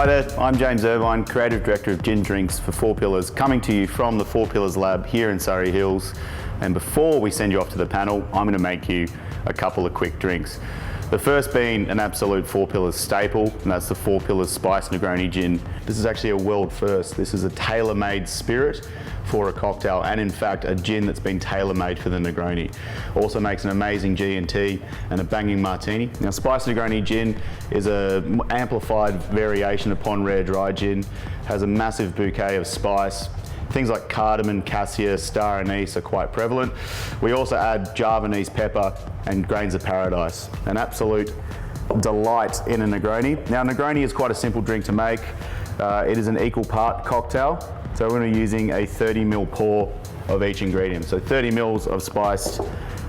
Hi there, I'm James Irvine, Creative Director of Gin Drinks for Four Pillars, coming to you from the Four Pillars Lab here in Surrey Hills. And before we send you off to the panel, I'm going to make you a couple of quick drinks. The first being an absolute Four Pillars staple, and that's the Four Pillars Spiced Negroni Gin. This is actually a world first. This is a tailor-made spirit for a cocktail, and in fact a gin that's been tailor-made for the Negroni. Also makes an amazing G&T and a banging martini. Now, Spiced Negroni Gin is an amplified variation upon rare dry gin, has a massive bouquet of spice. Things like cardamom, cassia, star anise are quite prevalent. We also add Javanese pepper and grains of paradise. An absolute delight in a Negroni. Now, Negroni is quite a simple drink to make. It is an equal part cocktail. So we're going to be using a 30ml pour of each ingredient. So 30 mils of spiced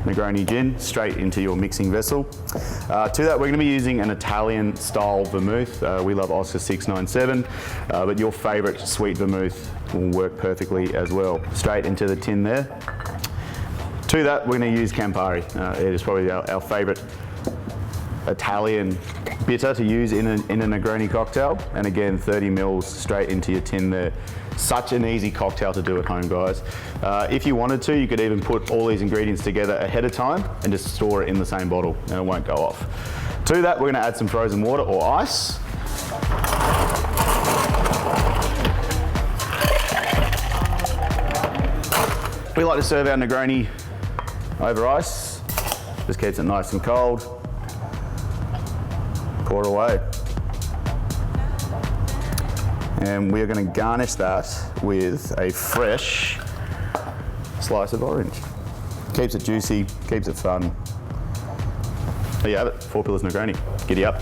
Negroni gin straight into your mixing vessel. To that, we're going to be using an Italian style vermouth. We love Oscar 697, but your favorite sweet vermouth will work perfectly as well. Straight into the tin there. To that, we're going to use Campari. It is probably our favorite Italian bitter to use in a Negroni cocktail. And again, 30 mils straight into your tin there. Such an easy cocktail to do at home, guys. If you wanted to, you could even put all these ingredients together ahead of time and just store it in the same bottle and it won't go off. To that, we're going to add some frozen water or ice. We like to serve our Negroni over ice. Just keeps it nice and cold. Pour it away. And we are going to garnish that with a fresh slice of orange. Keeps it juicy, keeps it fun. There you have it, Four Pillars Negroni. Giddy up.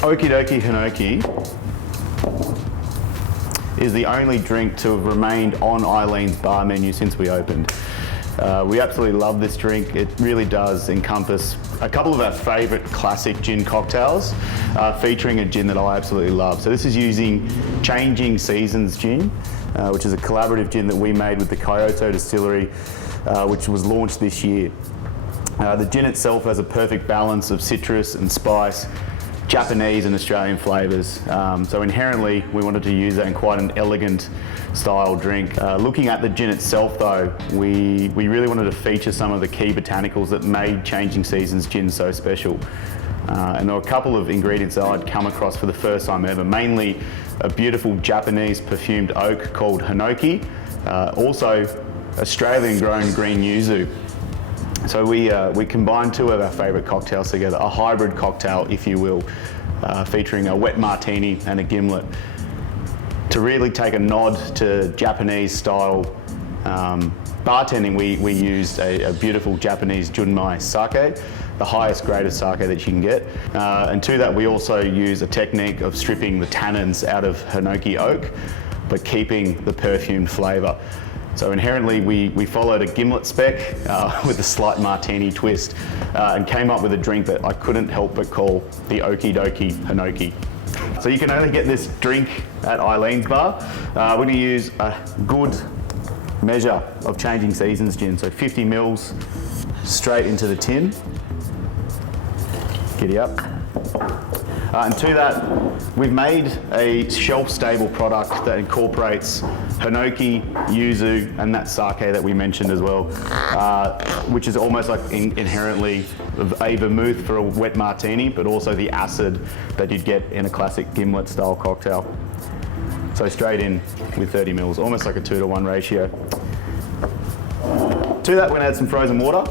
Okie dokie Hinoki is the only drink to have remained on Eileen's bar menu since we opened. We absolutely love this drink. It really does encompass a couple of our favourite classic gin cocktails, featuring a gin that I absolutely love. So this is using Changing Seasons gin, which is a collaborative gin that we made with the Kyoto Distillery, which was launched this year. The gin itself has a perfect balance of citrus and spice, Japanese and Australian flavours. So inherently, we wanted to use that in quite an elegant style drink. Looking at the gin itself though, we really wanted to feature some of the key botanicals that made Changing Seasons gin so special. And there were a couple of ingredients that I'd come across for the first time ever, mainly a beautiful Japanese perfumed oak called Hinoki, also Australian grown green yuzu. So we combined two of our favourite cocktails together, a hybrid cocktail, if you will, featuring a wet martini and a gimlet. To really take a nod to Japanese style bartending, we used a beautiful Japanese Junmai sake, the highest grade of sake that you can get. And to that, we also use a technique of stripping the tannins out of Hinoki oak, but keeping the perfumed flavour. So inherently, we followed a gimlet spec with a slight martini twist and came up with a drink that I couldn't help but call the Okie Dokie Hinoki. So you can only get this drink at Eileen's bar. We're going to use a good measure of Changing Seasons gin, so 50 mils straight into the tin. Giddy up. And to that, we've made a shelf-stable product that incorporates Hinoki, yuzu, and that sake that we mentioned as well, which is almost like inherently a vermouth for a wet martini, but also the acid that you'd get in a classic gimlet-style cocktail. So straight in with 30 mils, almost like a 2-to-1 ratio. To that, we're gonna add some frozen water,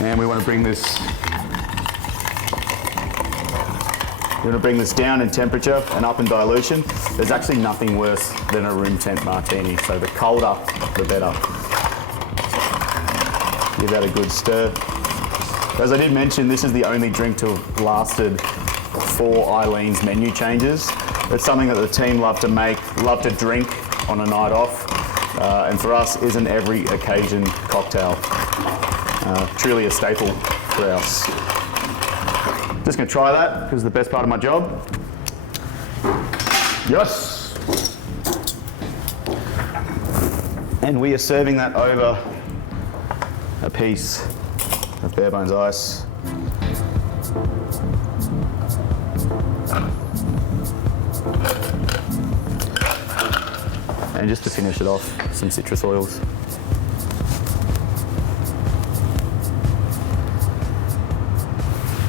and we want to bring this. We're going to bring this down in temperature and up in dilution. There's actually nothing worse than a room temp martini, so the colder, the better. Give that a good stir. As I did mention, this is the only drink to have lasted 4 Eileen's menu changes. It's something that the team love to make, love to drink on a night off, and for us is an every occasion cocktail. Truly a staple for us. Just going to try that because it's the best part of my job. Yes. And we are serving that over a piece of bare bones ice. And just to finish it off, some citrus oils.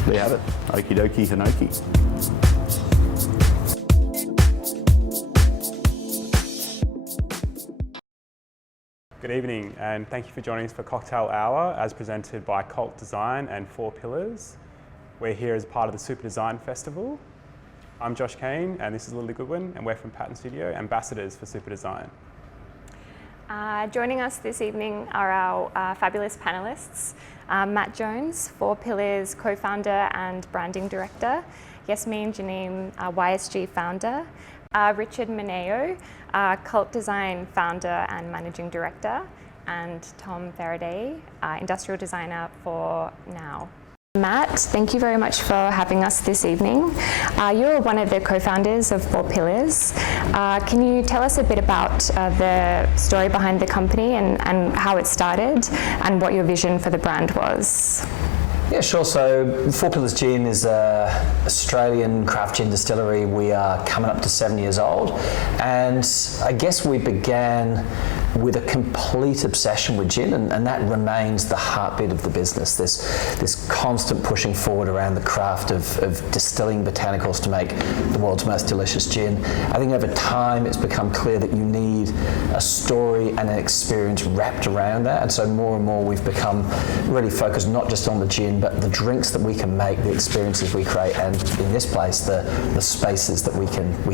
There you have it, okie dokie hinoki. Good evening, and thank you for joining us for Cocktail Hour as presented by Cult Design and 4 Pillars. We're here as part of the Super Design Festival. I'm Josh Kane, and this is Lily Goodwin, and we're from Pattern Studio, ambassadors for Super Design. Joining us this evening are our fabulous panelists, Matt Jones, 4 Pillars co-founder and branding director, Yasmin Janeem, YSG founder, Richard Mineo, Cult Design founder and managing director, and Tom Faraday, industrial designer for Now. Matt, thank you very much for having us this evening. You're one of the co-founders of 4 Pillars. Can you tell us a bit about the story behind the company and how it started and what your vision for the brand was? Yeah, sure. So 4 Pillars Gin is an Australian craft gin distillery. We are coming up to 7 years old, and I guess we began with a complete obsession with gin, and that remains the heartbeat of the business. This constant pushing forward around the craft of distilling botanicals to make the world's most delicious gin. I think over time it's become clear that you need a story and an experience wrapped around that, and so more and more we've become really focused not just on the gin, but the drinks that we can make, the experiences we create, and in this place, the spaces that we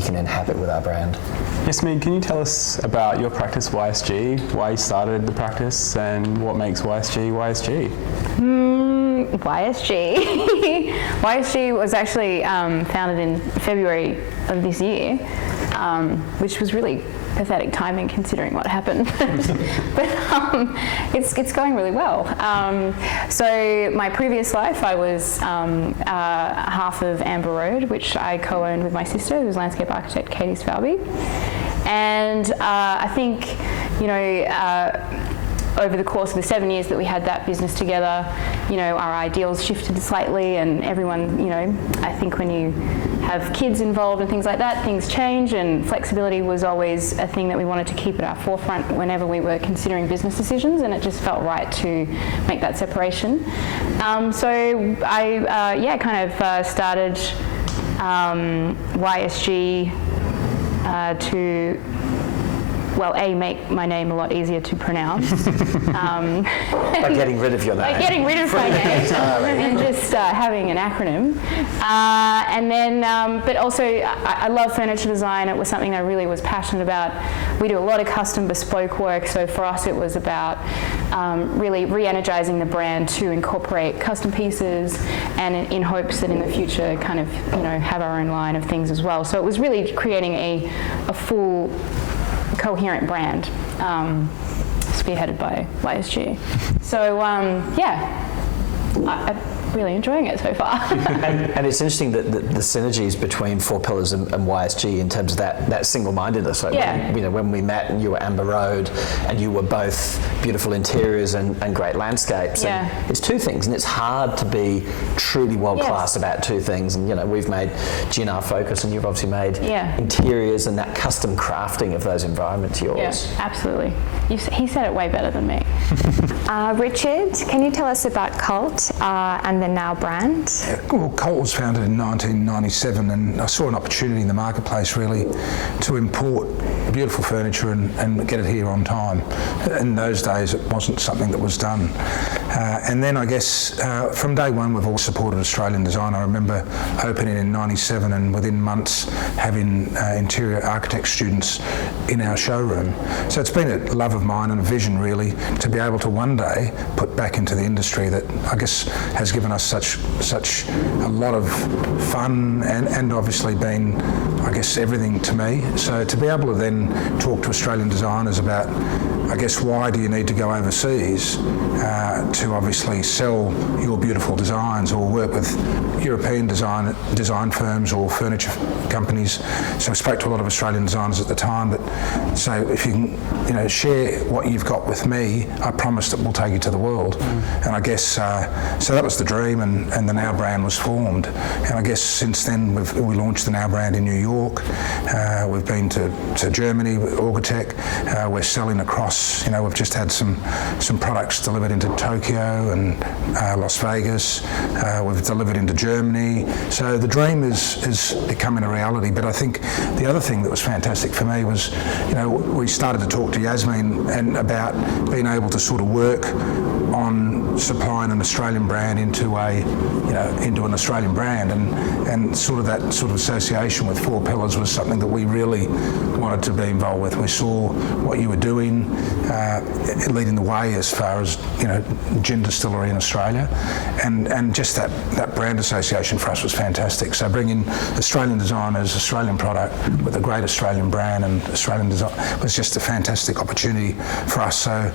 can inhabit with our brand. Yasmin, can you tell us about your practice, YSG, why you started the practice, and what makes YSG YSG? YSG. YSG was actually founded in February of this year, which was really pathetic timing considering what happened. but it's going really well. So my previous life, I was half of Amber Road, which I co-owned with my sister, who's landscape architect Katie Svalby. And I think, over the course of the 7 years that we had that business together, our ideals shifted slightly, and everyone, I think when you have kids involved and things like that, things change, and flexibility was always a thing that we wanted to keep at our forefront whenever we were considering business decisions, and it just felt right to make that separation. So I started YSG to make my name a lot easier to pronounce. By getting rid of your name. By getting rid of my name and just having an acronym. And then, but also, I love furniture design. It was something I really was passionate about. We do a lot of custom bespoke work, so for us it was about really re-energizing the brand to incorporate custom pieces, and in hopes that in the future kind of, have our own line of things as well. So it was really creating a full coherent brand, spearheaded by YSG. So I'm really enjoying it so far. and it's interesting that the synergies between 4 Pillars and YSG in terms of that single-mindedness. Like when we met, and you were Amber Road, and you were both beautiful interiors and great landscapes. Yeah. And it's two things, and it's hard to be truly world-class about two things. And we've made gin our focus, and you've obviously made interiors and that custom crafting of those environments yours. Yeah, absolutely. He said it way better than me. Richard, can you tell us about Cult and the Now brand? Well, Cult was founded in 1997, and I saw an opportunity in the marketplace really to import beautiful furniture and get it here on time. In those days it wasn't something that was done. And then I guess from day one we've always supported Australian design. I remember opening in 97 and within months having interior architect students in our showroom. So it's been a love of mine and a vision really to be able to one day put back into the industry that I guess has given us such a lot of fun and obviously been, I guess, everything to me. So to be able to then talk to Australian designers about, I guess, why do you need to go overseas to obviously sell your beautiful designs or work with European design firms or furniture companies? So I spoke to a lot of Australian designers at the time that say, if you can, you know, share what you've got with me, I promise that we'll take you to the world. And I guess, so that was the dream, and the Now brand was formed. And I guess since then we launched the Now brand in New York. We've been to Germany with Orgatec. We're selling across, you know, we've just had some products delivered into Tokyo and Las Vegas. We've delivered into Germany. So the dream is becoming a reality. But I think the other thing that was fantastic for me was, you know, we started to talk to Yasmin and about being able to sort of work on supplying an Australian brand into an Australian brand, and sort of that sort of association with Four Pillars was something that we really wanted to be involved with. We saw what you were doing, leading the way as far as, you know, gin distillery in Australia, and just that brand association for us was fantastic. So bringing Australian designers, Australian product with a great Australian brand and Australian design was just a fantastic opportunity for us. So,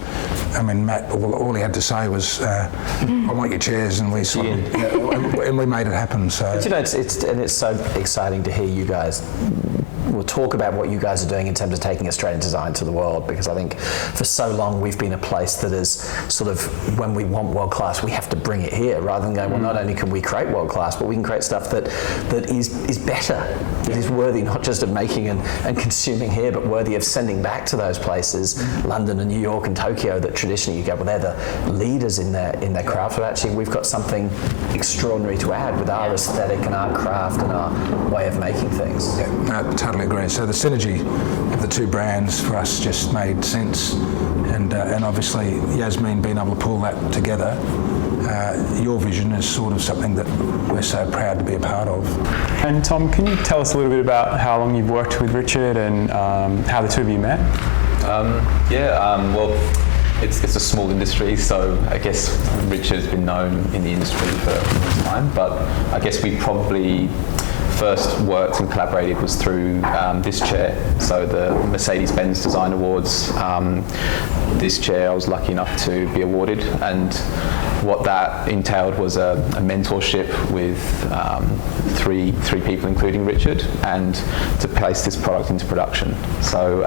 I mean, Matt, all he had to say was, I want your chairs, and we sort of, and we made it happen. So, but, you know, it's so exciting to hear you guys. We'll talk about what you guys are doing in terms of taking Australian design to the world, because I think for so long we've been a place that is sort of, when we want world class, we have to bring it here, rather than going, well, not only can we create world class, but we can create stuff that is better, that is worthy not just of making and consuming here, but worthy of sending back to those places, London and New York and Tokyo, that traditionally you go, well, they're the leaders in their craft, but actually we've got something extraordinary to add with our aesthetic and our craft and our way of making things. Yeah, no, totally agree. So the synergy of the two brands for us just made sense, and obviously Yasmin being able to pull that together, your vision is sort of something that we're so proud to be a part of. And Tom, can you tell us a little bit about how long you've worked with Richard and how the two of you met? Well, it's a small industry, so I guess Richard's been known in the industry for a long time, but I guess we probably first worked and collaborated was through this chair, so the Mercedes-Benz Design Awards. This chair I was lucky enough to be awarded, and what that entailed was a mentorship with three people, including Richard, and to place this product into production. So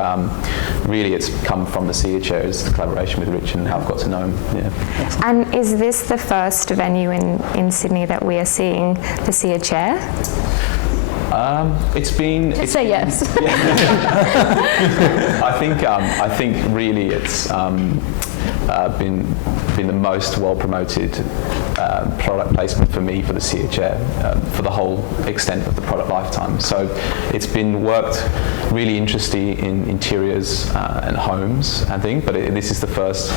really it's come from the Sia chair, as the collaboration with Richard and how I've got to know him. Yeah. And is this the first venue in Sydney that we are seeing the Sia chair? It's been. Say yes. I think really it's been the most well promoted product placement for me for the Sia chair for the whole extent of the product lifetime. So it's been worked really interesting in interiors and homes, I think, but this is the first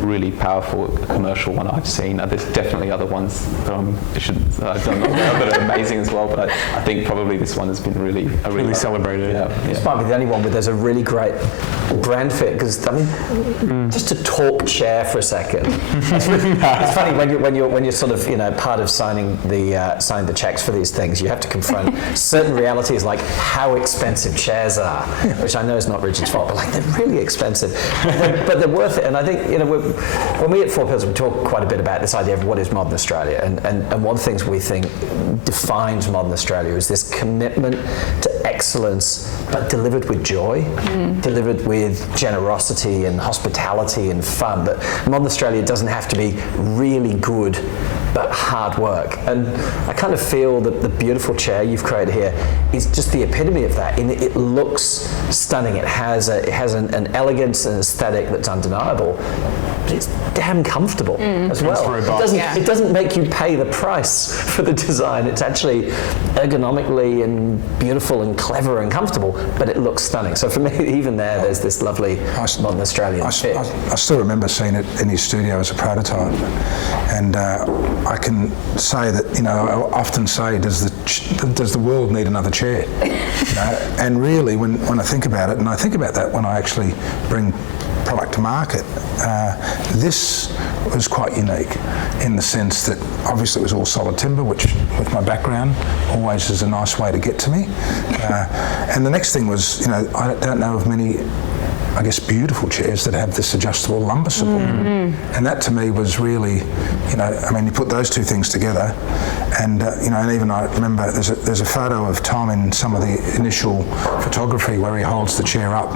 really powerful commercial one I've seen. There's definitely other ones that I don't know that are amazing as well, but I think probably this one has been really celebrated. Yeah. This might be the only one where there's a really great brand fit, because I mean, just to talk chair for a second. It's funny when you're sort of, you know, part of signing the checks for these things, you have to confront certain realities, like how expensive chairs are, which I know is not Richard's fault, but like they're really expensive, but they're worth it. And I think, you know, when we at Four Pillars, we talk quite a bit about this idea of what is modern Australia, and one of the things we think defines modern Australia is this commitment to excellence, but delivered with joy, delivered with generosity and hospitality and fun. That modern Australia doesn't have to be really good, but hard work. And I kind of feel that the beautiful chair you've created here is just the epitome of that. It looks stunning. It has an elegance and aesthetic that's undeniable, but it's damn comfortable as well. It doesn't make you pay the price for the design. It's actually ergonomically and beautiful and clever and comfortable, but it looks stunning. So for me, even there's this lovely modern Australian fit. I still remember seeing it in his studio as a prototype, and I can say that, you know, I often say, does the world need another chair? You know? And really, when I think about it, and I think about that when I actually bring product to market, this was quite unique in the sense that obviously it was all solid timber, which with my background always is a nice way to get to me. And the next thing was, you know, I don't know of many I guess, beautiful chairs that have this adjustable lumbar support. And that to me was really, you put those two things together, and and even I remember there's a photo of Tom in some of the initial photography where he holds the chair up,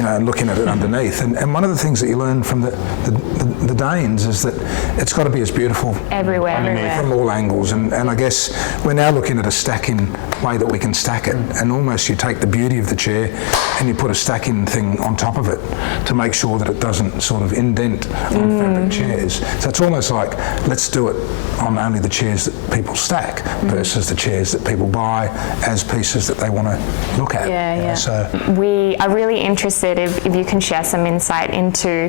and looking at it underneath. And one of the things that you learn from the Danes is that it's got to be as beautiful Everywhere. from all angles. And I guess we're now looking at a stacking way that we can stack it, and almost you take the beauty of the chair and you put a stacking thing on top of it to make sure that it doesn't sort of indent on fabric chairs. So it's almost like, let's do it on only the chairs that people stack versus the chairs that people buy as pieces that they want to look at. Yeah. So We are really interested if you can share some insight into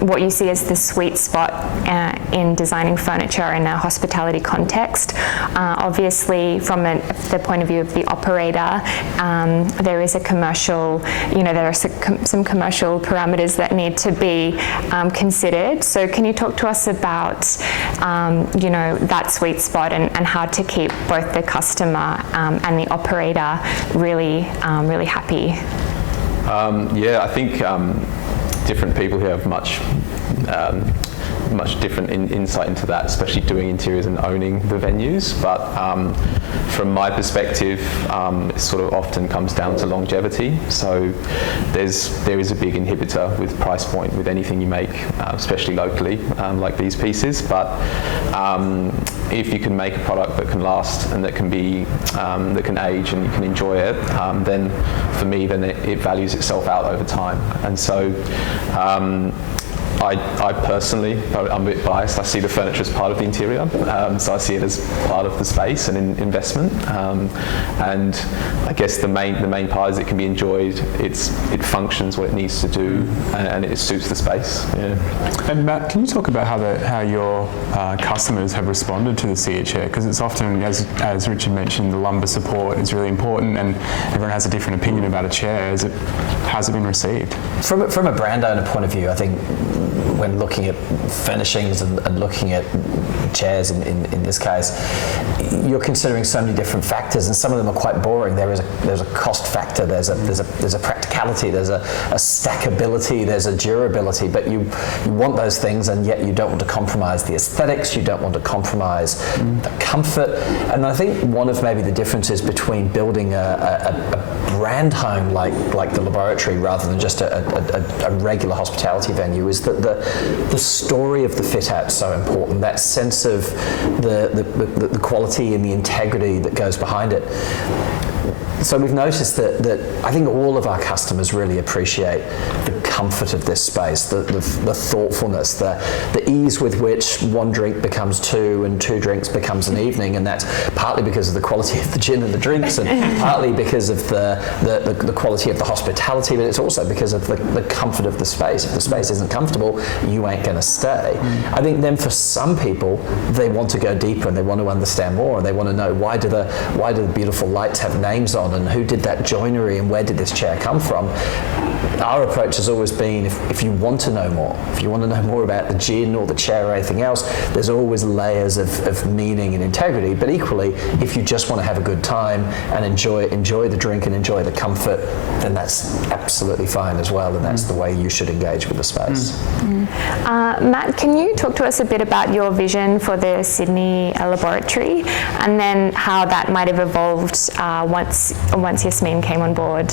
what you see as the sweet spot in designing furniture in a hospitality context. Obviously, from the point of view of the operator, there is a commercial, there are some commercial parameters that need to be considered. So can you talk to us about, that sweet spot and how to keep both the customer and the operator really happy? I think different people who have much different insight into that, especially doing interiors and owning the venues. But from my perspective, it sort of often comes down to longevity. So there is a big inhibitor with price point with anything you make, especially locally, like these pieces. But if you can make a product that can last and that can be that can age and you can enjoy it, then for me, it values itself out over time. And so I personally, I'm a bit biased, I see the furniture as part of the interior, so I see it as part of the space and investment, and I guess the main part is it can be enjoyed, it functions what it needs to do, and it suits the space. Yeah. And Matt, can you talk about how your customers have responded to the Seat chair? Because it's often, as Richard mentioned, the lumbar support is really important, and everyone has a different opinion about a chair. How's it been received? From a brand owner point of view, I think when looking at furnishings and looking at chairs in this case, you're considering so many different factors, and some of them are quite boring. There's a cost factor, there's a practicality, there's a stackability, there's a durability, but you want those things, and yet you don't want to compromise the aesthetics, you don't want to compromise the comfort. And I think one of maybe the differences between building a brand home like the Laboratory rather than just a regular hospitality venue is that the story of the fit out is so important. That sense of the quality and the integrity that goes behind it. So we've noticed that I think all of our customers really appreciate the comfort of this space, the thoughtfulness, the ease with which one drink becomes two and two drinks becomes an evening, and that's partly because of the quality of the gin and the drinks, and partly because of the quality of the hospitality, but it's also because of the comfort of the space. If the space isn't comfortable, you ain't going to stay. I think then for some people, they want to go deeper and they want to understand more, and they want to know why do the beautiful lights have names on, and who did that joinery, and where did this chair come from? Our approach has always been, if you want to know more, if you want to know more about the gin or the chair or anything else, there's always layers of meaning and integrity. But equally, if you just want to have a good time and enjoy the drink and enjoy the comfort, then that's absolutely fine as well, and that's the way you should engage with the space. Matt, can you talk to us a bit about your vision for the Sydney Laboratory, and then how that might have evolved once Yasmin came on board?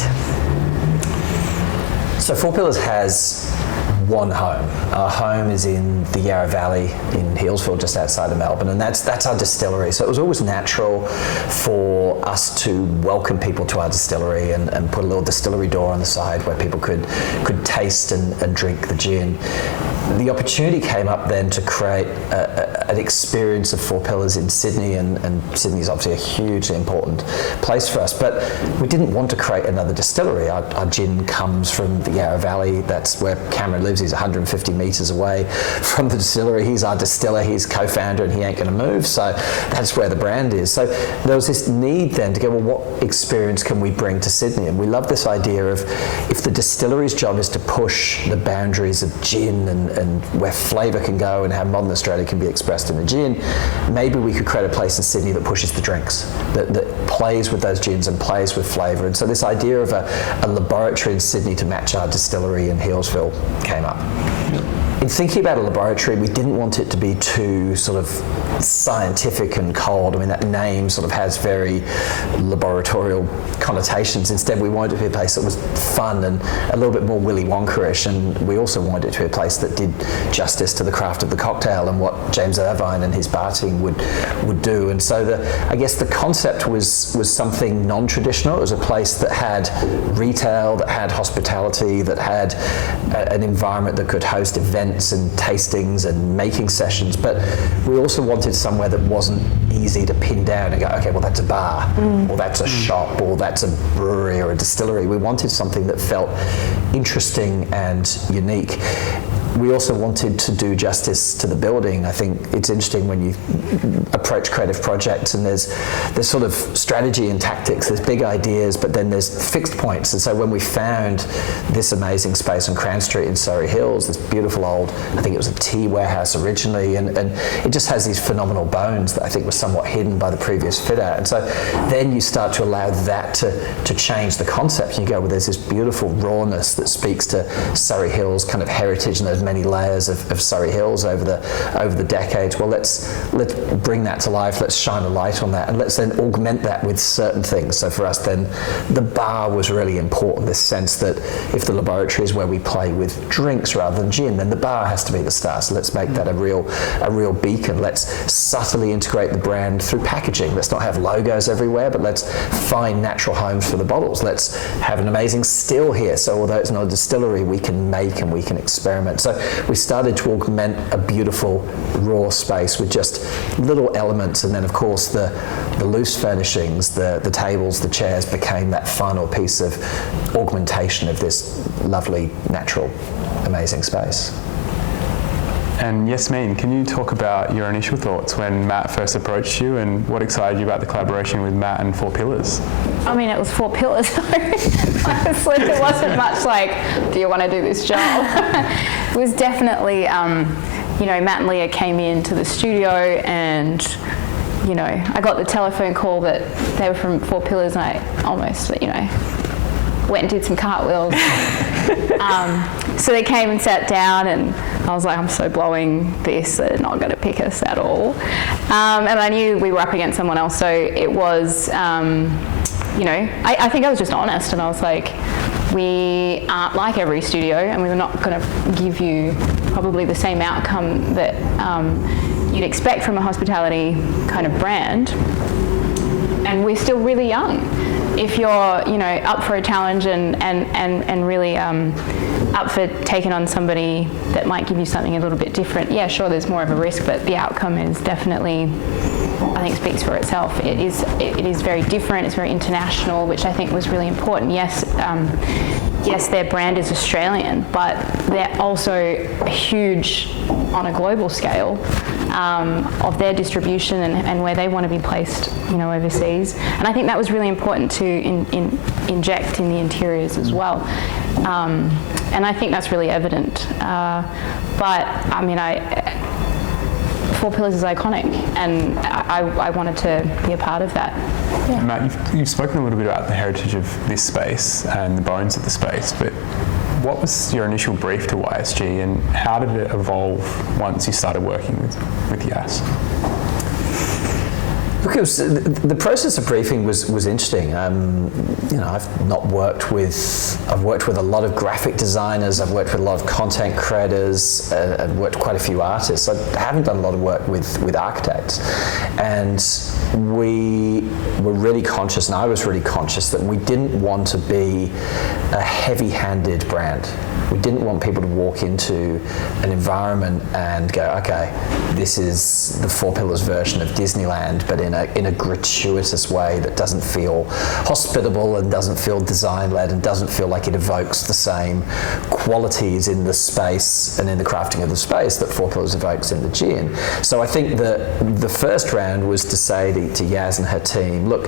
So Four Pillars has one home. Our home is in the Yarra Valley in Healesville, just outside of Melbourne, and that's our distillery. So it was always natural for us to welcome people to our distillery and put a little distillery door on the side where people could taste and drink the gin. The opportunity came up then to create an experience of Four Pillars in Sydney, and Sydney is obviously a hugely important place for us, but we didn't want to create another distillery. Our gin comes from the Yarra Valley, that's where Cameron lives. moves. He's 150 metres away from the distillery. He's our distiller, he's co-founder, and he ain't going to move. So that's where the brand is. So there was this need then to go, well, what experience can we bring to Sydney? And we love this idea of, if the distillery's job is to push the boundaries of gin and where flavour can go and how modern Australia can be expressed in a gin, maybe we could create a place in Sydney that pushes the drinks, that plays with those gins and plays with flavour. And so this idea of a laboratory in Sydney to match our distillery in Healesville came up. In thinking about a laboratory, we didn't want it to be too sort of scientific and cold. I mean, that name sort of has very laboratorial connotations. Instead, we wanted it to be a place that was fun and a little bit more Willy Wonka-ish, and we also wanted it to be a place that did justice to the craft of the cocktail and what James Irvine and his bar team would do. And so I guess the concept was something non-traditional. It was a place that had retail, that had hospitality, that had an environment that could host events and tastings and making sessions, but we also wanted somewhere that wasn't easy to pin down and go, okay, well, that's a bar, or that's a shop, or that's a brewery or a distillery. We wanted something that felt interesting and unique. We also wanted to do justice to the building. I think it's interesting when you approach creative projects, and there's sort of strategy and tactics, there's big ideas, but then there's fixed points. And so when we found this amazing space on Cran Street in Surrey Hills, this beautiful old, I think it was a tea warehouse originally, and it just has these phenomenal bones that I think were somewhat hidden by the previous fit out. And so then you start to allow that to change the concept. And you go, well, there's this beautiful rawness that speaks to Surrey Hills kind of heritage and those many layers of Surrey Hills over the decades. Well, let's bring that to life. Let's shine a light on that, and let's then augment that with certain things. So for us, then the bar was really important. This sense that if the laboratory is where we play with drinks rather than gin, then the bar has to be the star. So let's make that a real beacon. Let's subtly integrate the brand through packaging. Let's not have logos everywhere, but let's find natural homes for the bottles. Let's have an amazing still here. So although it's not a distillery, we can make and we can experiment. So we started to augment a beautiful raw space with just little elements, and then of course the loose furnishings, the tables, the chairs became that final piece of augmentation of this lovely, natural, amazing space. And Yasmin, can you talk about your initial thoughts when Matt first approached you, and what excited you about the collaboration with Matt and Four Pillars? I mean, it was Four Pillars. Honestly, it wasn't much like, do you want to do this job? It was definitely, Matt and Leah came into the studio, and I got the telephone call that they were from Four Pillars, and I almost, went and did some cartwheels. So they came and sat down, and I was like, I'm so blowing this, they're not going to pick us at all. And I knew we were up against someone else, so it was, I think I was just honest, and I was like, we aren't like every studio, and we're not going to give you probably the same outcome that you'd expect from a hospitality kind of brand. And we're still really young. If you're, up for a challenge and really up for taking on somebody that might give you something a little bit different, yeah, sure, there's more of a risk, but the outcome is definitely, I think, speaks for itself. It is very different. It's very international, which I think was really important. Yes, their brand is Australian, but they're also huge on a global scale of their distribution and where they want to be placed, overseas. And I think that was really important to inject in the interiors as well. And I think that's really evident. But I mean, Four Pillars is iconic, and I wanted to be a part of that. Yeah. Matt, you've spoken a little bit about the heritage of this space and the bones of the space, but what was your initial brief to YSG, and how did it evolve once you started working with Yas? Look, the process of briefing was interesting. I've worked with a lot of graphic designers. I've worked with a lot of content creators. I've worked with quite a few artists. I haven't done a lot of work with architects, and we were really conscious, and I was really conscious, that we didn't want to be a heavy-handed brand. we didn't want people to walk into an environment and go, okay, this is the Four Pillars version of Disneyland, but in a gratuitous way that doesn't feel hospitable and doesn't feel design-led and doesn't feel like it evokes the same qualities in the space and in the crafting of the space that Four Pillars evokes in the gin. So I think that the first round was to say to Yaz and her team, look,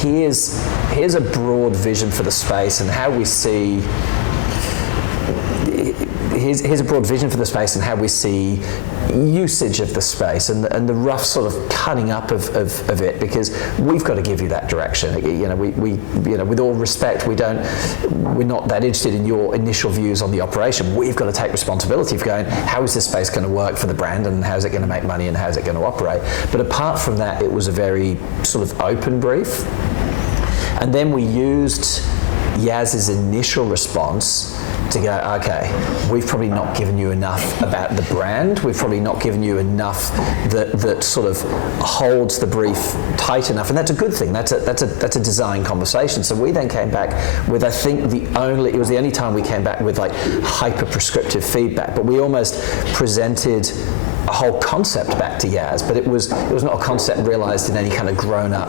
here's a broad vision for the space and how we see. Here's a broad vision for the space and how we see usage of the space and the rough sort of cutting up of it, because we've got to give you that direction. You know, we with all respect, we're not that interested in your initial views on the operation. We've got to take responsibility for going, how is this space going to work for the brand, and how's it going to make money, and how's it going to operate? But apart from that, it was a very sort of open brief. And then we used Yaz's initial response to go, okay, we've probably not given you enough about the brand. We've probably not given you enough that sort of holds the brief tight enough, and that's a good thing. That's a design conversation. So we then came back with, I think, it was the only time we came back with like hyper prescriptive feedback, but we almost presented a whole concept back to Yaz, but it was not a concept realised in any kind of grown-up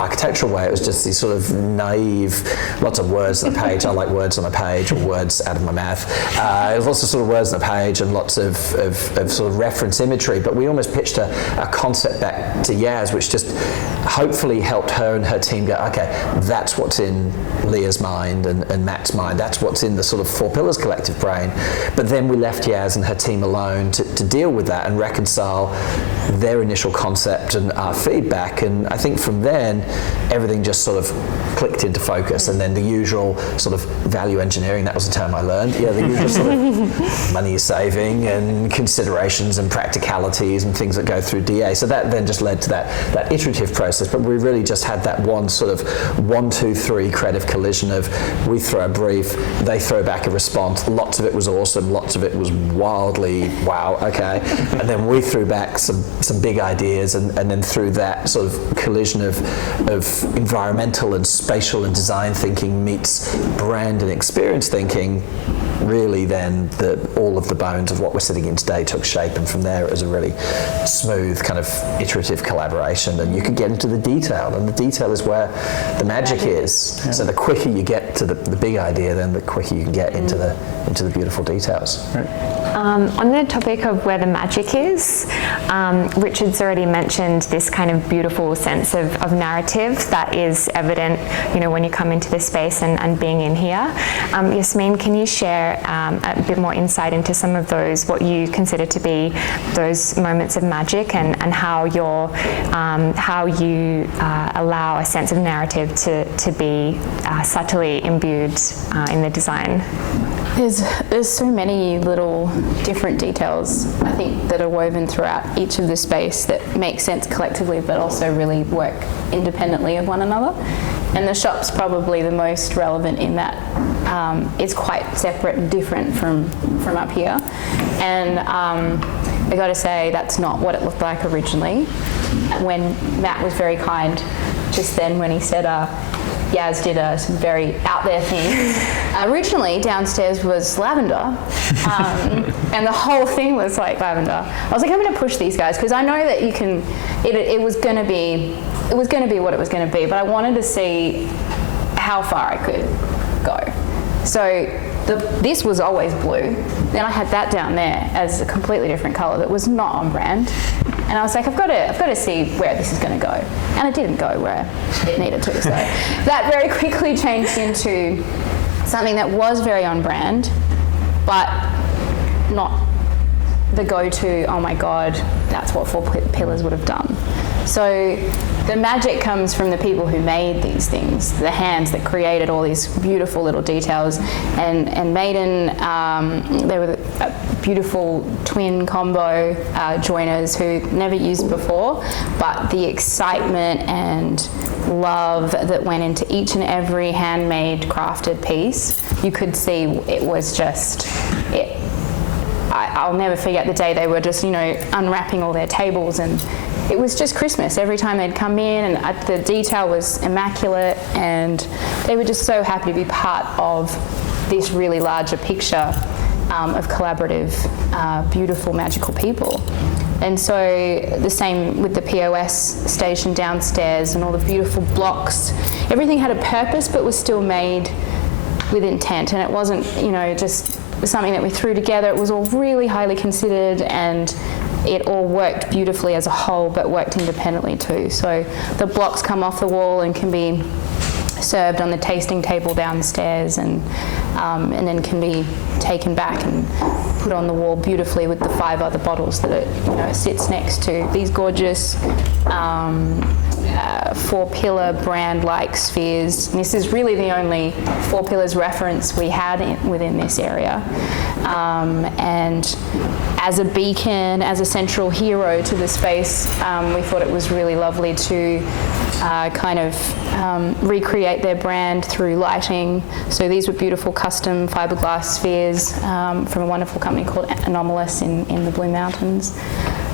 architectural way. It was just these sort of naive, lots of words on a page. I like words on a page, or words out of my mouth. There was lots of sort of words on a page and lots of sort of reference imagery, but we almost pitched a concept back to Yaz, which just hopefully helped her and her team go, okay, that's what's in Leah's mind and Matt's mind. That's what's in the sort of Four Pillars collective brain. But then we left Yaz and her team alone to deal with that and reconcile their initial concept and our feedback. And I think from then, everything just sort of clicked into focus. And then the usual sort of value engineering, that was the term I learned. Yeah, the usual sort of money saving and considerations and practicalities and things that go through DA. So that then just led to that iterative process. But we really just had that one sort of 1, 2, 3 creative collision of, we throw a brief, they throw back a response. Lots of it was awesome, lots of it was wildly, wow, okay. And then we threw back some big ideas, and then through that sort of collision of environmental and spatial and design thinking meets brand and experience thinking, really then all of the bones of what we're sitting in today took shape, and from there it was a really smooth kind of iterative collaboration, and you could get into the detail, and the detail is where the magic is. Yeah. So the quicker you get to the big idea, then the quicker you can get into the beautiful details. Right. On the topic of where the magic is, Richard's already mentioned this kind of beautiful sense of narrative that is evident, when you come into this space and being in here. Yasmin, can you share a bit more insight into some of those, what you consider to be those moments of magic, and how you allow a sense of narrative to be subtly imbued in the design? There's so many little different details, I think, that are woven throughout each of the space that make sense collectively, but also really work independently of one another. And the shop's probably the most relevant in that it's quite separate and different from up here. And I got to say, that's not what it looked like originally. When Matt was very kind just then when he said, Yaz did some very out there things. Originally, downstairs was lavender, and the whole thing was like lavender. I was like, I'm going to push these guys because I know that you can. It was going to be what it was going to be, but I wanted to see how far I could go. So this was always blue. Then I had that down there as a completely different colour that was not on brand. And I was like, I've got to see where this is going to go. And it didn't go where it needed to. So that very quickly changed into something that was very on brand, but not the go-to, oh my God, that's what Four Pillars would have done. So the magic comes from the people who made these things, the hands that created all these beautiful little details. And Maiden, they were a beautiful twin combo joiners who never used before, but the excitement and love that went into each and every handmade crafted piece, you could see it was just it. I'll never forget the day they were just, unwrapping all their tables, and it was just Christmas every time they'd come in, and the detail was immaculate, and they were just so happy to be part of this really larger picture of collaborative, beautiful, magical people. And so the same with the POS station downstairs and all the beautiful blocks. Everything had a purpose but was still made with intent, and it wasn't, you know, just something that we threw together. It was all really highly considered, and it all worked beautifully as a whole but worked independently too. So the blocks come off the wall and can be served on the tasting table downstairs, and then can be taken back and put on the wall beautifully with the 5 other bottles that it, you know, sits next to. These gorgeous 4-pillar brand-like spheres. And this is really the only 4 pillars reference we had within this area. And as a beacon, as a central hero to the space, we thought it was really lovely to kind of recreate their brand through lighting. So these were beautiful custom fiberglass spheres from a wonderful company called Anomalous in the Blue Mountains.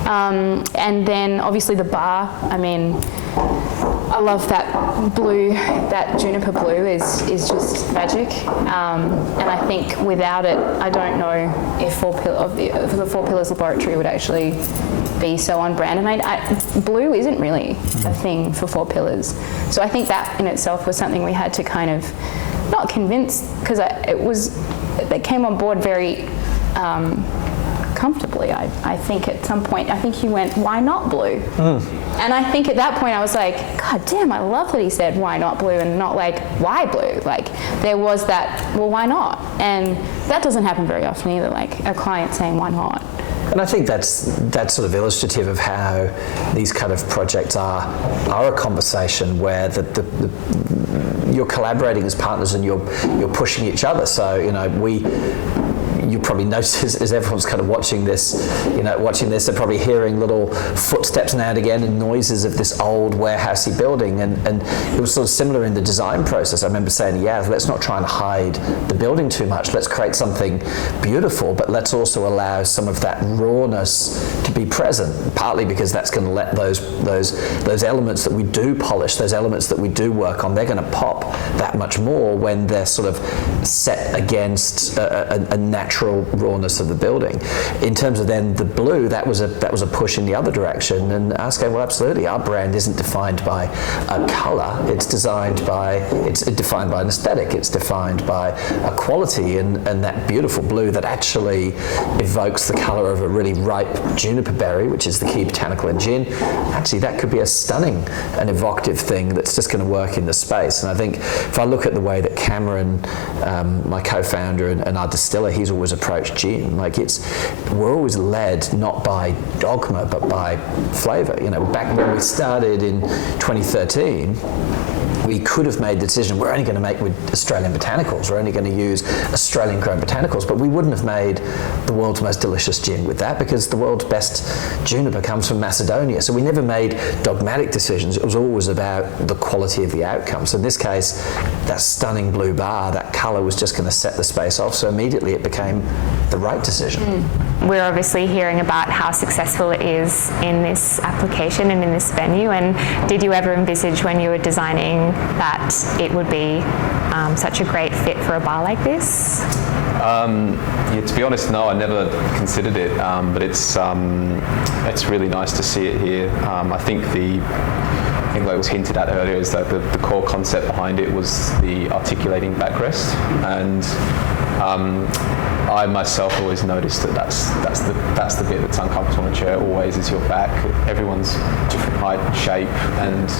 And then obviously the bar. I mean, I love that blue, that juniper blue is just magic. And I think without it, I don't know if the 4 Pillars Laboratory would actually be so on brand. And blue isn't really a thing for 4 Pillars. So I think that in itself was something we had to kind of not convince, because it came on board very comfortably. I think at some point, I think he went, why not blue? And I think at that point I was like, God damn, I love that he said why not blue and not like why blue. Like there was that, well, why not? And that doesn't happen very often either, like a client saying why not. And I think that's sort of illustrative of how these kind of projects are a conversation where you're collaborating as partners and you're pushing each other. So, you know, you probably notice as everyone's kind of watching this, they're probably hearing little footsteps now and again and noises of this old warehousey building. And it was sort of similar in the design process. I remember saying, yeah, let's not try and hide the building too much. Let's create something beautiful, but let's also allow some of that rawness to be present, partly because that's going to let those elements that we do polish, those elements that we do work on, they're going to pop that much more when they're sort of set against a natural rawness of the building. In terms of then the blue, that was a push in the other direction, and I was going, well, absolutely, our brand isn't defined by a colour, it's defined by an aesthetic, it's defined by a quality, and that beautiful blue that actually evokes the colour of a really ripe juniper berry, which is the key botanical in gin. Actually, that could be a stunning and evocative thing that's just going to work in the space. And I think if I look at the way that Cameron, my co-founder and our distiller, he's always approached gin, like we're always led not by dogma but by flavour. You know, back when we started in 2013, we could have made the decision, we're only going to make with Australian botanicals, we're only going to use Australian grown botanicals, but we wouldn't have made the world's most delicious gin with that, because the world's best juniper comes from Macedonia. So we never made dogmatic decisions. It was always about the quality of the outcome. So in this case, that stunning blue bar, that colour was just going to set the space off, so immediately it became the right decision. We're obviously hearing about how successful it is in this application and in this venue, and did you ever envisage when you were designing that it would be such a great fit for a bar like this? Yeah, to be honest, no, I never considered it, but it's really nice to see it here. I think like it was hinted at earlier, is that the core concept behind it was the articulating backrest, and I myself always noticed that's the bit that's uncomfortable in a chair. Always is your back. Everyone's different height, shape, and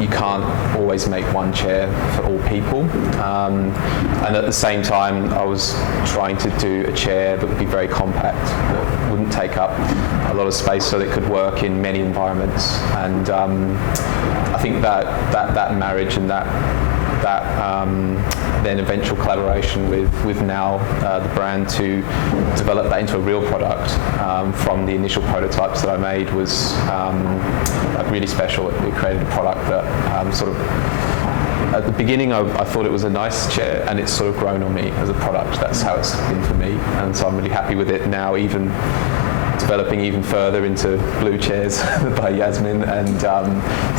you can't always make one chair for all people. And at the same time, I was trying to do a chair that would be very compact, that wouldn't take up a lot of space, so that it could work in many environments. And I think that marriage and that then eventual collaboration with now the brand to develop that into a real product from the initial prototypes that I made was really special. It created a product that sort of, at the beginning I thought it was a nice chair, and it's sort of grown on me as a product. That's how it's been for me, and so I'm really happy with it now, even to developing even further into blue chairs by Yasmin, and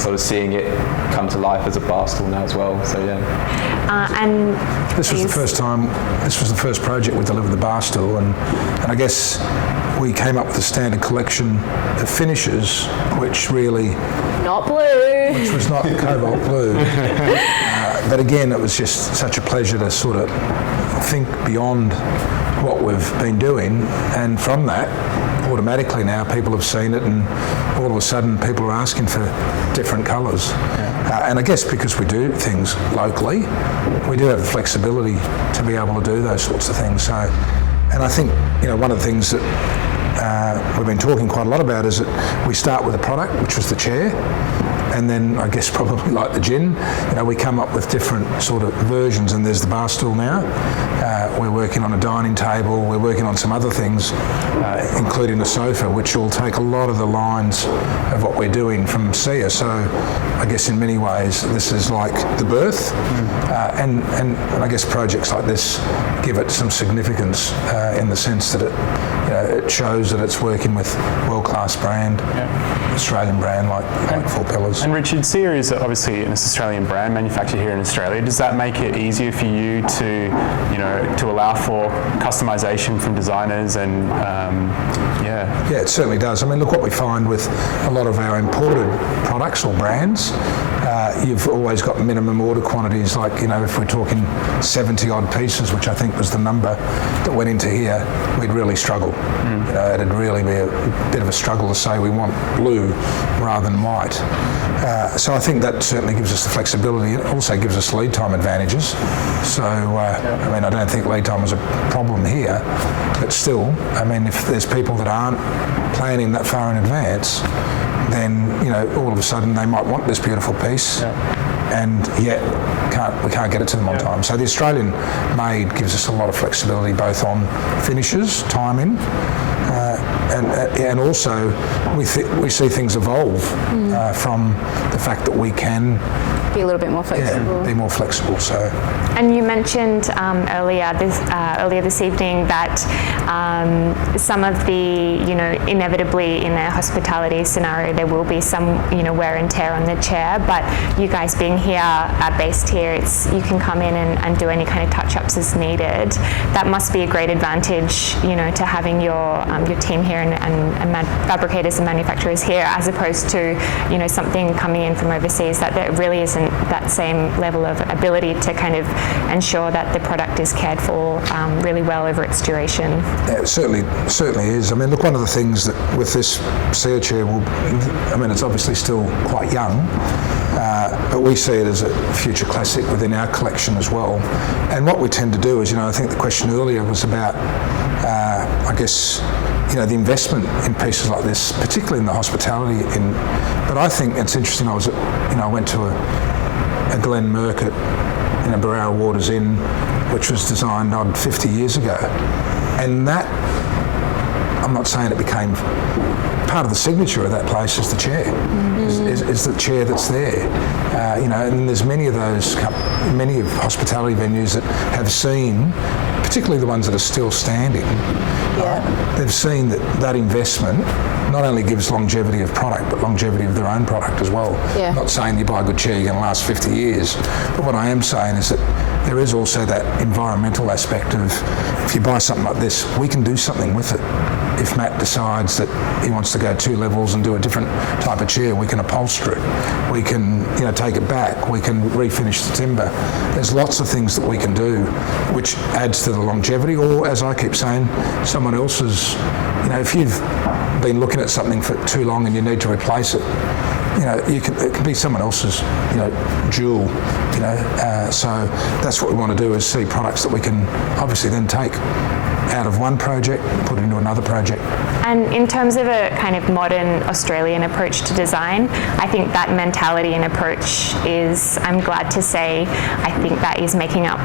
sort of seeing it come to life as a bar stool now as well. So And this was the first time, this was the first project we delivered the bar stool, and I guess we came up with a standard collection of finishes which really, Not blue. which was not cobalt blue. But again, it was just such a pleasure to sort of think beyond what we've been doing, and from that, automatically now people have seen it, and all of a sudden people are asking for different colours. And I guess because we do things locally, we do have the flexibility to be able to do those sorts of things. So, and I think, you know, one of the things that we've been talking quite a lot about is that we start with a product, which was the chair, and then I guess probably like the gin, you know, we come up with different sort of versions, and there's the bar stool now. We're working on a dining table, we're working on some other things, including a sofa, which will take a lot of the lines of what we're doing from Sia. So I guess in many ways this is like the birth, and I guess projects like this give it some significance in the sense that it shows that it's working with world-class brand, Australian brand like 4 Pillars. And Richard, Sia is obviously an Australian brand manufactured here in Australia. Does that make it easier for you to allow for customisation from designers and Yeah, it certainly does. I mean, look what we find with a lot of our imported products or brands. You've always got minimum order quantities, like, you know, if we're talking 70 odd pieces, which I think was the number that went into here, we'd really struggle. You know, it'd really be a bit of a struggle to say we want blue rather than white. So I think that certainly gives us the flexibility. It also gives us lead time advantages. So, I mean, I don't think lead time is a problem here, but still, I mean, if there's people that aren't planning that far in advance, then, you know, all of a sudden they might want this beautiful piece, and yet we can't get it to them on time. So the Australian made gives us a lot of flexibility, both on finishes, timing, and also we see things evolve from the fact that we can Be a little bit more flexible. be more flexible. So. And you mentioned earlier this evening that some of the, you know, inevitably in a hospitality scenario there will be some, you know, wear and tear on the chair, but you guys being here, based here, you can come in and do any kind of touch-ups as needed. That must be a great advantage, you know, to having your team here and fabricators and manufacturers here, as opposed to, you know, something coming in from overseas that there really isn't that same level of ability to kind of ensure that the product is cared for really well over its duration. Yeah, it certainly is. I mean, look, one of the things that with this Sia chair, I mean, it's obviously still quite young, but we see it as a future classic within our collection as well. And what we tend to do is, you know, I think the question earlier was about, I guess, you know, the investment in pieces like this, particularly in the hospitality. But I think it's interesting. I went to a Glen Murcutt in a Barara Waters Inn, which was designed 50 years ago, and that, I'm not saying it became part of the signature of that place is the chair, is the chair that's there. You know, and there's many of hospitality venues that have seen, particularly the ones that are still standing, they've seen that investment not only gives longevity of product, but longevity of their own product as well. Yeah. Not saying you buy a good chair, you're going to last 50 years, but what I am saying is that there is also that environmental aspect of, if you buy something like this, we can do something with it. If Matt decides that he wants to go 2 levels and do a different type of chair, we can upholster it. We can, you know, take it back. We can refinish the timber. There's lots of things that we can do, which adds to the longevity. Or, as I keep saying, someone else's, you know, if you've been looking at something for too long and you need to replace it, you know, it can be someone else's, you know, jewel, you know. So that's what we want to do, is see products that we can obviously then take out of one project, put into another project. And in terms of a kind of modern Australian approach to design, I think that mentality and approach is, I'm glad to say, I think that is making up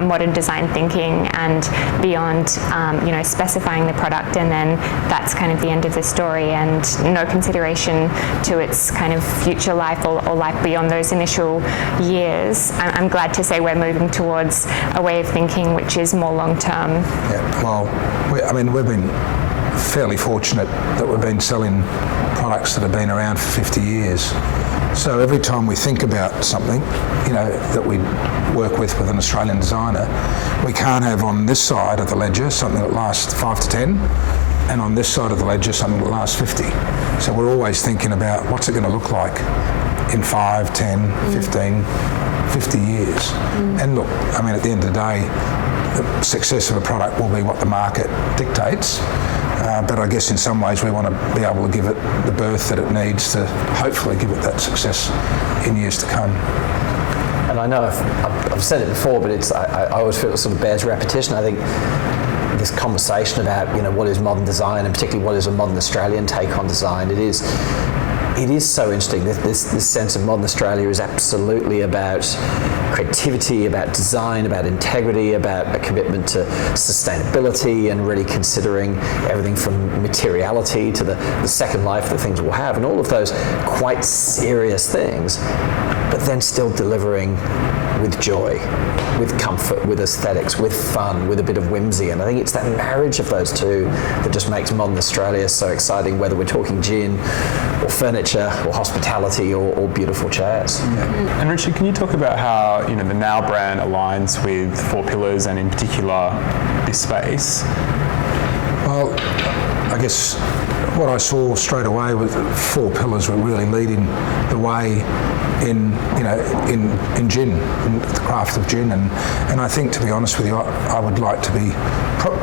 a modern design thinking, and beyond, you know, specifying the product, and then that's kind of the end of the story, and no consideration to its kind of future life or life beyond those initial years. I'm glad to say we're moving towards a way of thinking which is more long-term. Yeah, well, we've been fairly fortunate that we've been selling products that have been around for 50 years. So every time we think about something, that we work with an Australian designer, we can't have on this side of the ledger something that lasts 5 to 10, and on this side of the ledger something that lasts 50. So we're always thinking about what's it going to look like in 5, 10, 15, 50 years. And look, at the end of the day, the success of a product will be what the market dictates. But I guess in some ways we want to be able to give it the birth that it needs to hopefully give it that success in years to come. And I know I've said it before, but I always feel it sort of bears repetition. I think this conversation about what is modern design, and particularly what is a modern Australian take on design, it is so interesting. This sense of modern Australia is absolutely about creativity, about design, about integrity, about a commitment to sustainability, and really considering everything from materiality to the second life that things will have, and all of those quite serious things, but then still delivering with joy, with comfort, with aesthetics, with fun, with a bit of whimsy. And I think it's that marriage of those two that just makes modern Australia so exciting, whether we're talking gin or furniture or hospitality or beautiful chairs. Yeah. And Richard, can you talk about how the Now brand aligns with Four Pillars, and in particular this space? Well, I guess what I saw straight away with Four Pillars were really leading the way in gin, in the craft of gin, and I think, to be honest with you, I would like to be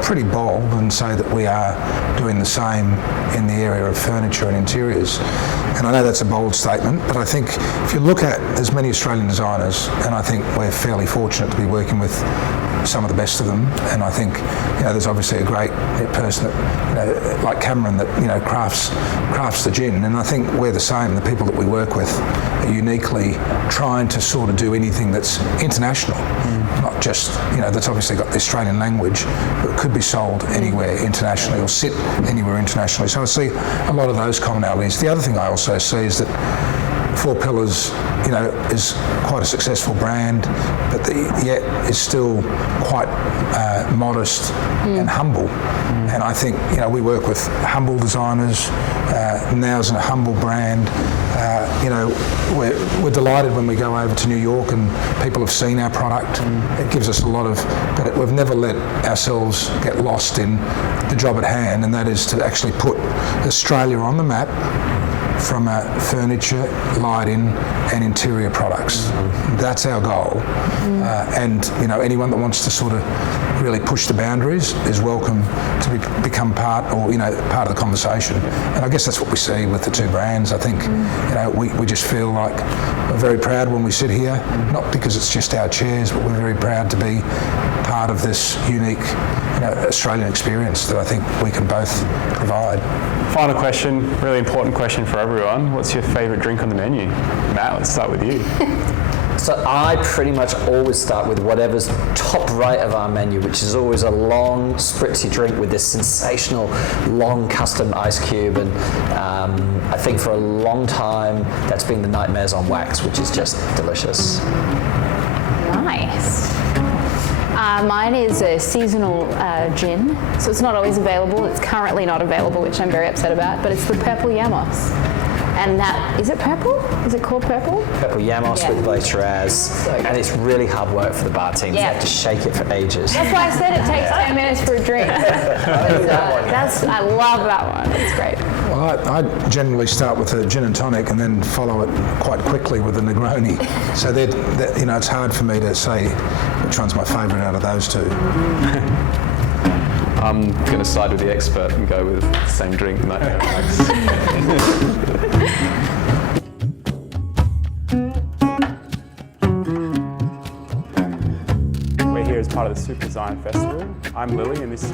pretty bold and say that we are doing the same in the area of furniture and interiors. And I know that's a bold statement, but I think if you look at as many Australian designers, and I think we're fairly fortunate to be working with some of the best of them, and I think there's obviously a great person that like Cameron that crafts the gin, and I think we're the same. The people that we work with are uniquely trying to sort of do anything that's international, not just that's obviously got the Australian language, but could be sold anywhere internationally or sit anywhere internationally. So I see a lot of those commonalities. The other thing I also see is that Four Pillars, is quite a successful brand, but yet is still quite modest and humble. And I think, we work with humble designers. Now's a humble brand. We're delighted when we go over to New York and people have seen our product. It gives us a lot of, but we've never let ourselves get lost in the job at hand, and that is to actually put Australia on the map from furniture, lighting and interior products. That's our goal. And anyone that wants to sort of really push the boundaries is welcome to become part of the conversation. And I guess that's what we see with the two brands. I think we just feel like we're very proud when we sit here, not because it's just our chairs, but we're very proud to be part of this unique Australian experience that I think we can both provide. Final question, really important question for everyone. What's your favourite drink on the menu? Matt, let's start with you. So I pretty much always start with whatever's top right of our menu, which is always a long, spritzy drink with this sensational, long custom ice cube. And I think for a long time, that's been the Nightmares on Wax, which is just delicious. Nice. Mine is a seasonal gin, so it's not always available. It's currently not available, which I'm very upset about, but it's the Purple Yamos. And that, is it purple? Is it called purple? Purple Yamos with Glazed Shiraz. And it's really hard work for the bar team. They have to shake it for ages. That's why I said it takes 10 minutes for a drink. I love that one. It's great. Well, I generally start with a gin and tonic and then follow it quite quickly with a Negroni. So it's hard for me to say which one's my favourite out of those two. I'm going to side with the expert and go with the same drink. We're here as part of the Super Design Festival. I'm Lily, and this